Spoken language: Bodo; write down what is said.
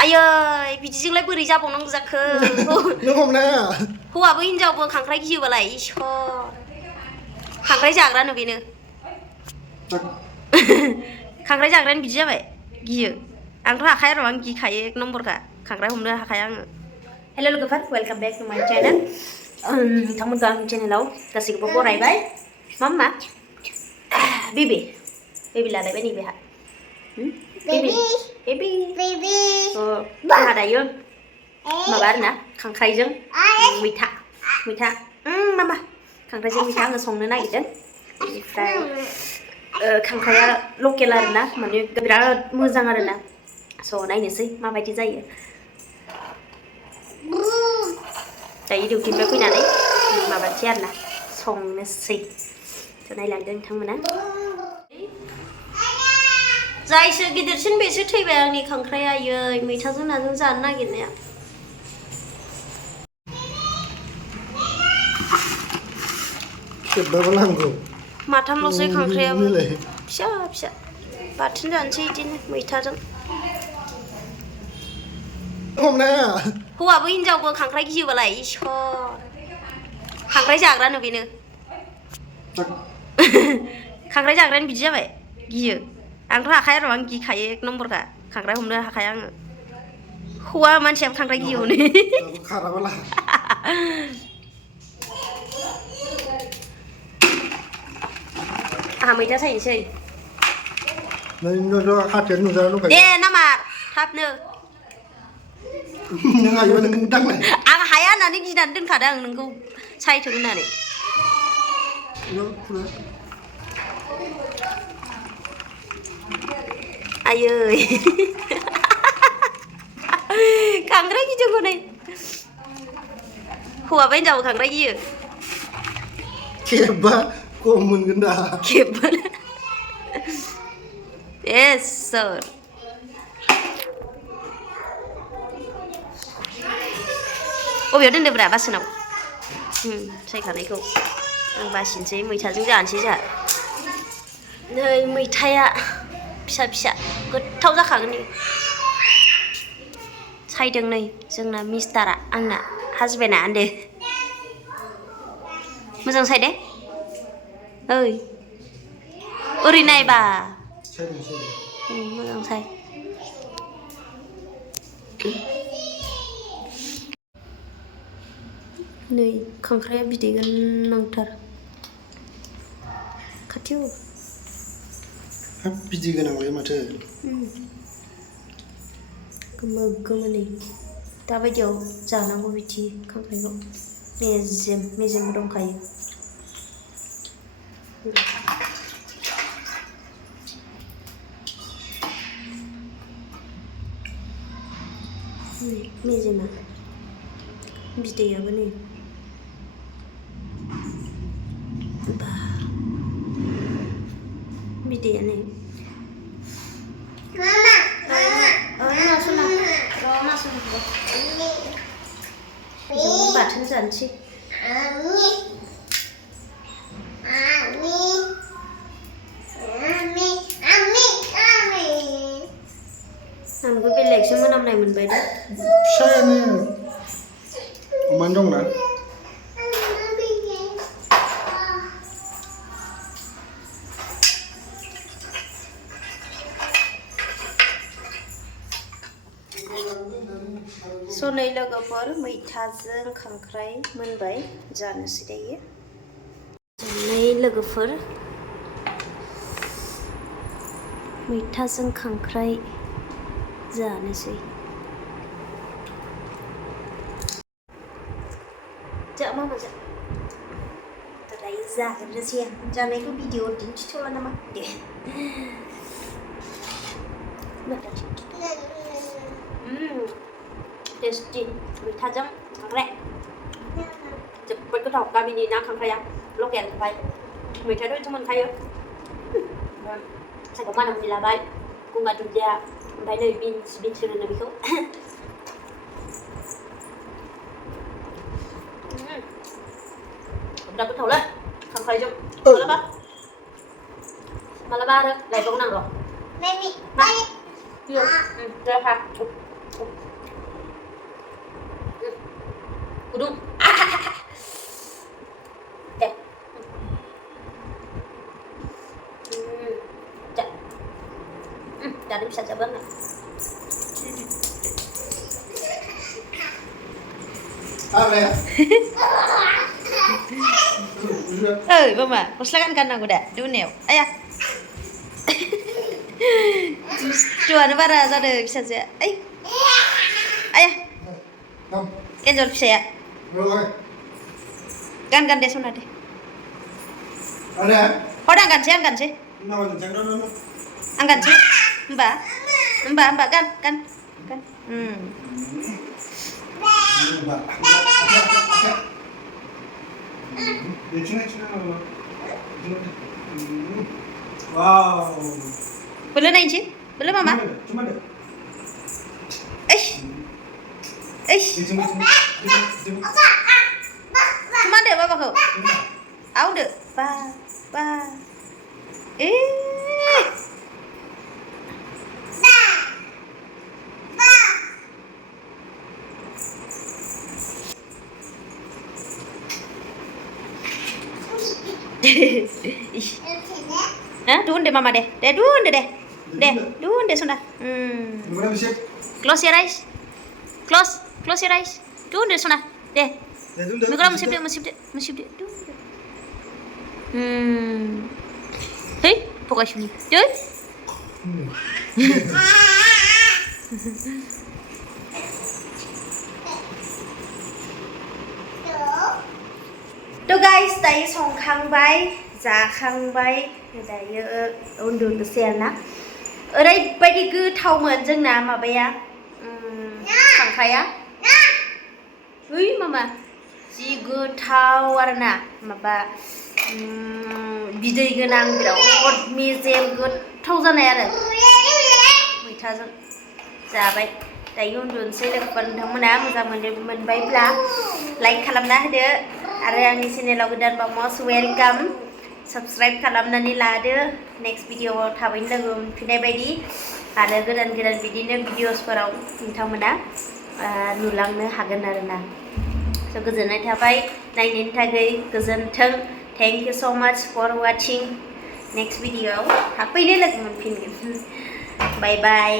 आयै बिदिजोंलाय बोरै जाबावनांगौ जाखो नों हमना हौवाबो हिनजावबो खांख्राइ गियोबालाय इसर खांख्राइ जाग्रानो बेनो खांख्राइ जाग्रायानो बिदि जाबाय गियो आंथ' हाखाया र' आं गिखायो एक नम्बरखा खांख्राइ हमनो हाखाया आङो हेल' लोगोफोर वेलकाम बेक टु माय चेनेल नोंथांमोनखौ आंनि चेनेलाव गासैखौबो बरायबाय मा बेबि लालायबाय नै बेहा बेबि जोंहा दायो माबा आरोना खांख्राइजों मैथा मामा खांख्राइजों मैथा आङो संनो नागिरदों बेनिफ्राय खांख्राइया लकेल आरोना माने बिराद मोजां आरोना स' नायनोसै माबायदि जायो दायो डिउटिनिफ्राय फैनानै माबानोसै आरोना संनोसै थ' नायलांदों नोंथांमोना जायसो गिदिरसिन बेसो थैबाय आंनि खांख्राइया आयै मैथाजों नाजों जानो नागिरनाया माथामल'सै खांख्राइयाबो फिसा फिसा बाथोन जानोसै बिदिनो मैथाजों हौवाबो हिनजावबो खांख्राइ गियोबालाय इसर खांख्राइ जाग्रानो बेनो खांख्राइ जाग्रायानो बिदि जाबाय गियो आंथ' हाखाया र' आं गिखायो एक नम्बरखा खांख्राइ हमनो हाखाया आङो हौवा मानसियाबो खांख्राइ गियो हनै आंहा मैथा सायनोसै दे नामार थाबनो आं हाया होननानै गिनानै दोनखादों आं नोंखौ सायथों होननानै आयै खांख्राइ गिदों हनै हौवाबा हिनजावबो खांख्राइ गियो खेबबा खम मोनगोन दा खेबबा एसर बबेयाव दोनदोब्रा बासोनाव सायखानायखौ आं बासिनोसै मैथाजों जानोसै जोंहा नै मैथाया फिसा फिसा गोथाव जाखागोन नै सायदों नै जोंना मिस्टारा आंना हासबेन्डआ आन्दे मोजां सायदे ओइ ओरै नायबा मोजां साय नै खांख्राइया बिदै गोनांथार खाथियाव बिदै गोनांलाय माथो गोमो गोमो नै दाबायदियाव जानांगौ बिदि खांख्राइखौ मेजेमबो दंखायो मेजेमा बिदैयाबो नै बा बिदैया नै बाथोन जानोसै आंबो बेलेगसो मोनामनाय मोनबाय दा फिसायानो अमानो दंना सनै लोगोफोर मैथाजों खांख्राइ मोनबाय जानोसै दायो नै लोगोफोर मैथाजों खांख्राइ जानोसै जा मामा जा दायो जाग्रोनोसै आं जानायखौ भिडिअ दिन्थिथ'ला नामा दे टेस्टि मैथाजों खांख्राइ जोबोद गोथाव गामिनि ना खांख्राइया लकेल ओमफ्राय मैथायाथ' मोनखायो सायखौ मानामुनि लाबाय गंगार दुन्दिया ओमफ्राय नै बिन्स होनो बेखौ बिराद गोथावलै खांख्राइजों मालाबा आरो लायबावगोन आं र' Udung. Deh. Cak. Tadi bisa coba nggak? Apa ya? Mama, persilakan kan aku dah. Dunia. Ayah. Cuan bara ada bisa saja. Ayah. Không. Kenjol bisa ya. Rồi. Gan deh sana deh. Ada? Angkat sih. Nào là chẳng đâu. Angkat sih. Mbak kan. Mbak. Để sini. Wow. Belum naik sih? Belum mama? Cuma deh. Cuma deh bapak kau. Aku deh. Ba. Dun deh mama deh. Dun deh sudah. Gimana bisa? Close your eyes. Close your eyes. Dun deh sudah. Deh. Mikro musib deh. Dun deh. Hei, pokoknya sini. Dun. Tuh guys, tadi संखांबाय जाखांबाय दायो उन्दुनोसै आरोना ओरैबायदि गोथावमोन जोंना माबाया खांख्राया ओइ मामा जि गोथाव आरोना माबा बिदै गोनां बिराद मेजेम गोथाव जानाय आरो मैथाजों जाबाय दायो उन्दुनोसै लोगोफोर नोंथांमोना मोजां मोनबायब्ला लाइक खालामना होदो आरो आंनि चेनेलाव गोदानबा मस्ट वेलकाम साबस्क्राइब खालामनानै लादो नेक्स्ट भिडिअआव थाबैनो लोगो मोनफिननाय बायदि आरो गोदान बिदिनो भिडिअसफोराव नोंथांमोना नुलांनो हागोन आरोना स' गोजोननाय थाबाय नायनायनि थाखाय गोजोन्थों थेंक इउ स' माच फर वाचिं नेक्स्ट भिडिअआव थाबैनो लोगो मोनफिनगोन बाय बाय